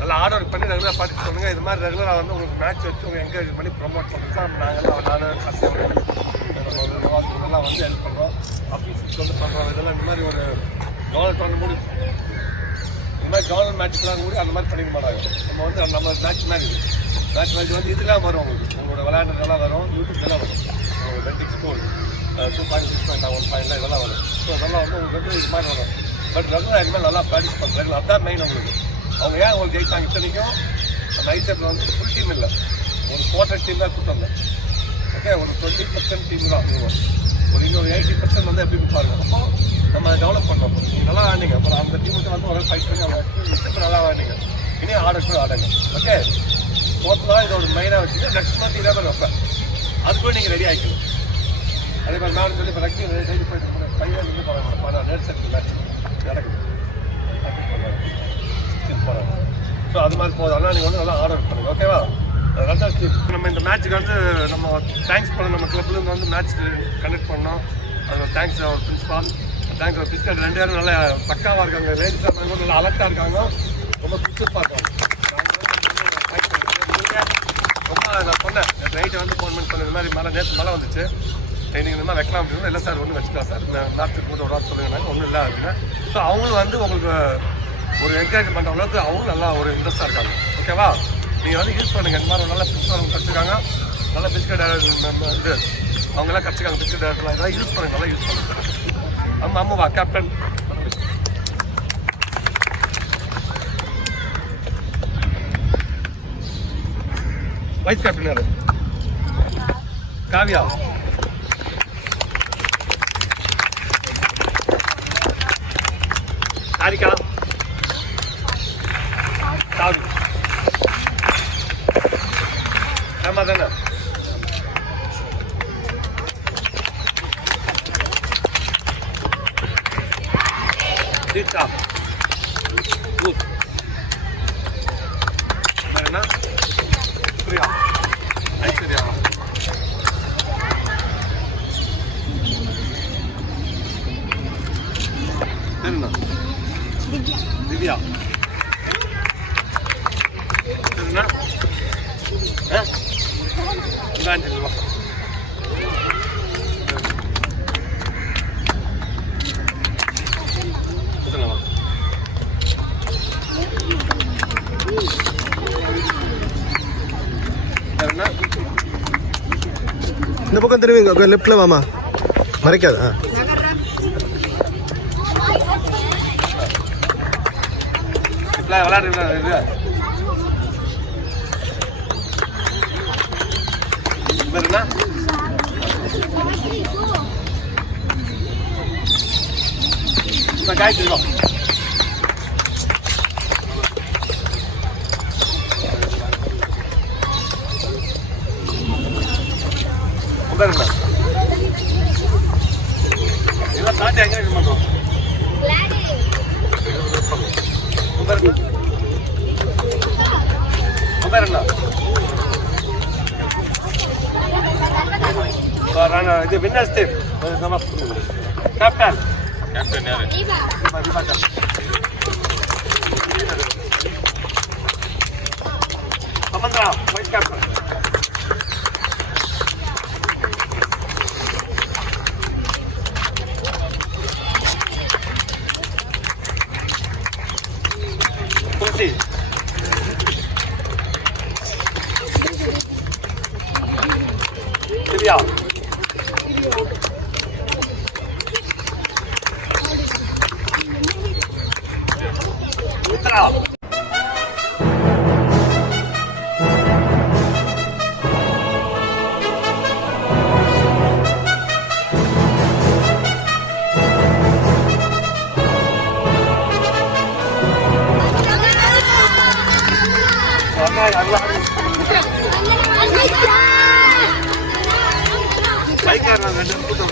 நல்லா hard work பண்ணி ரெகுலராக பார்த்து சொல்லுங்கள். இது மாதிரி ரெகுலராக வந்து உங்களுக்கு மேட்ச் வச்சு உங்களுக்கு என்கரேஜ் பண்ணி ப்ரொமோட் பண்ணுறது நாங்கள் கஷ்டப்பட்டு இதெல்லாம் வந்து ஹெல்ப் பண்ணுறோம். ஆஃபீஸுக்கு வந்து பண்ணுறோம். இதெல்லாம் இந்த மாதிரி ஒரு கவர்மெண்ட் டோர்னமெண்ட் இந்த மாதிரி கவர்மெண்ட் மேட்ச்லாம் கூட அந்த மாதிரி பண்ணிக்க மாட்டாங்க. நம்ம வந்து நம்ம மேட்ச் வந்து இதெல்லாம் வரும். உங்களுக்கு உங்களோட விளையாடுறதெல்லாம் வரும், யூடியூப்லாம் வரும். பெண்டிங் ஸ்கோர் 2.6 1 இதெல்லாம் வரும். ஸோ அதெல்லாம் வந்து உங்களுக்கு வந்து இது மாதிரி வரும். பட் ரெகுலராக இதுமாதிரி நல்லா ப்ராக்டிஸ் பண்ணுறாங்க. அதுதான் மெயின் உங்களுக்கு. அவங்க ஏன் உங்களுக்கு ஜெயிச்சாங்க இத்தனைக்கும் அந்த ஐசிஎஃப்ல வந்து ஃபுல் டீம் இல்லை, ஒரு குவார்டர் டீம் தான் கூட்டம் இல்லை. ஓகே, ஒரு 20% டீம் தான் இவங்க. ஒரு இன்னொரு 80% வந்து எப்படி பாருங்க. அப்போ நம்ம டெவலப் பண்ணோம். நீங்கள் நல்லா ஆடிங்க. அப்புறம் அந்த டீமுக்கு வந்து ஒரு ஃபைட் பண்ணி அவங்க நல்லா ஆடிங்க. இனி ஆடுறது ஆடுங்க. ஓகே, மொத்தமாக இதோட மெயினாக வச்சுட்டு நெக்ஸ்ட் மந்த் இதே மாதிரி வைப்பேன். அதுக்குள்ளே நீங்கள் ரெடி ஆகிக்கணும். அதே மாதிரி மேடம் சொல்லி இப்போ ரக்பி டெய்லி போயிட்டு பையன் நின்று போகிறாங்க நேர் செட் மேட்ச் நடக்குது போகிறாங்க. ஸோ அது மாதிரி போதும். ஆனால் நீங்கள் வந்து நல்லா ஆர்டர் பண்ணுங்கள், ஓகேவா? ரெண்டாவது நம்ம இந்த மேட்ச்சுக்கு வந்து நம்ம தேங்க்ஸ் பண்ண நம்ம கிளப்லேருந்து வந்து மேட்ச் கண்டக்ட் பண்ணோம். அது தேங்க்ஸ் அவர் பிரின்ஸ்பால், தேங்க்ஸ் அவர் பிஸ்கட் 2 பேரும் நல்லா பக்காவாக இருக்காங்க. லேடிஸாக கூட நல்லா அலர்ட்டாக இருக்காங்க, ரொம்ப சுறுசுறுப்பாக இருக்காங்க. ரொம்ப நான் சொன்னேன் நைட்டை வந்து ஃபோன் பண்ணி சொன்னேன், இந்த மாதிரி மழை வந்துச்சு, ட்ரைனிங் இந்த மாதிரி வைக்கலாம் அப்படின்னு. இல்லை சார் ஒன்றும் வச்சுக்கலாம் சார், இந்த லாஸ்ட்டுக்கு போட்டு ஒரு வாரம் சொல்லுங்க, ஒன்றும் இல்லை அப்படின்னா. ஸோ அவங்களும் வந்து உங்களுக்கு ஒரு என்கரேஜ் பண்ணுற அளவுக்கு அவங்களும் நல்லா ஒரு இன்ட்ரெஸ்ட்டாக இருக்காங்க, ஓகேவா? நீங்கள் வந்து யூஸ் பண்ணுங்கள். இந்த மாதிரி நல்லா பிரின்ஸ்பால் கற்றுக்காங்க, நல்லா பிஸ்கட் இது அவங்கெல்லாம் கற்றுக்காங்க. பிஸ்கட் இதெல்லாம் யூஸ் பண்ணுங்க, நல்லா யூஸ் பண்ணுங்க. ஆமாவா கேப்டன்? வைஸ் கேப்டன் யாரு? காவியா. ஹாரிகா. காவி. ஆமா தானே? தீட்சா. குட். என்ன? பிரியா. ஐஸ்வர்யா. என்ன? திவ்யா. என்ன? இந்தாஞ்சு வா. இந்த பக்கம் திரும்பிங்க, லெஃப்ட்ல வாமா, மறைக்காது. விளையாடுறீங்களா? காய்ச்சி இதெல்லாம் தாண்டி என்கரேஜ் பண்ணுறோம். இது வின்னர்ஸ் டீம் கேப்டன். கேப்டன் யாரு? அமந்திரா வைஸ் கேப்டன். துளசி. திவ்யா. மித்ரா. பைக்காரன் 2 கூட்டம்